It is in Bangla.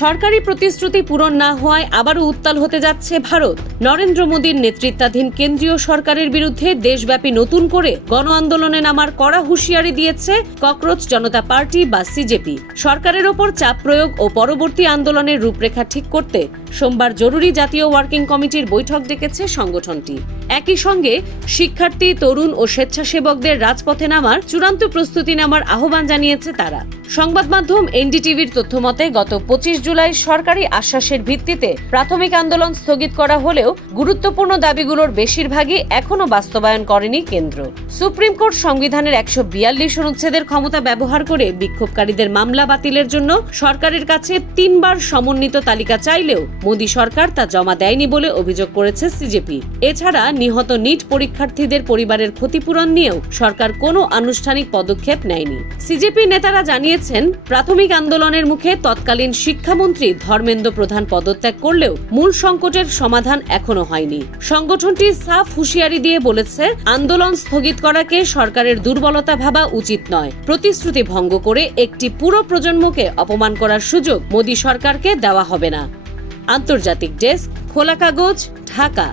সরকারি প্রতিশ্রুতি পূরণ না হওয়ায় আবারও উত্তাল হতে যাচ্ছে ভারত। নরেন্দ্র মোদীর নেতৃত্বাধীন কেন্দ্রীয় সরকারের বিরুদ্ধে দেশব্যাপী নতুন করে গণ আন্দোলনে নামার কড়া হুঁশিয়ারি দিয়েছে ককরোচ জনতা পার্টি বা সিজেপি। সরকারের ওপর চাপ প্রয়োগ ও পরবর্তী আন্দোলনের রূপরেখা ঠিক করতে সোমবার জরুরি জাতীয় ওয়ার্কিং কমিটির বৈঠক ডেকেছে সংগঠনটি। একই সঙ্গে শিক্ষার্থী, তরুণ ও স্বেচ্ছাসেবকদের রাজপথে নামার চূড়ান্ত প্রস্তুতি নেওয়ার আহ্বান জানিয়েছে তারা। সংবাদ মাধ্যম এনডিটিভির তথ্যমতে গত 25 জুলাই সরকারি আশ্বাসের ভিত্তিতে প্রাথমিক আন্দোলন স্থগিত করা হলেও গুরুত্বপূর্ণ দাবিগুলোর বেশিরভাগই এখনো বাস্তবায়ন করেনি কেন্দ্র। সুপ্রিম কোর্ট সংবিধানের 142 অনুচ্ছেদের ক্ষমতা ব্যবহার করে বিক্ষোভকারীদের মামলা বাতিলের জন্য সরকারের কাছে 3 বার সমন্বিত তালিকা চাইলেও মোদী সরকার তা জমা দেয়নি বলে অভিযোগ করেছে সিজেপি। এছাড়া নিহত নিট পরীক্ষার্থীদের পরিবারের ক্ষতিপূরণ নিয়েও সরকার কোনো আনুষ্ঠানিক পদক্ষেপ নেয়নি। সিজেপি নেতারা জানিয়েছেন, প্রাথমিক আন্দোলনের মুখে তৎকালীন শিক্ষামন্ত্রী ধর্মেন্দ্র প্রধান পদত্যাগ করলেও মূল সংকটের সমাধান এখনো হয়নি। সংগঠনটি সাফ হুঁশিয়ারি দিয়ে বলেছে, আন্দোলন স্থগিত করাকে সরকারের দুর্বলতা ভাবা উচিত নয়। প্রতিশ্রুতি ভঙ্গ করে একটি পুরো প্রজন্মকে অপমান করার সুযোগ মোদী সরকারকে দেওয়া হবে না। আন্তর্জাতিক ডেস্ক, খোলা কাগজ, ঢাকা।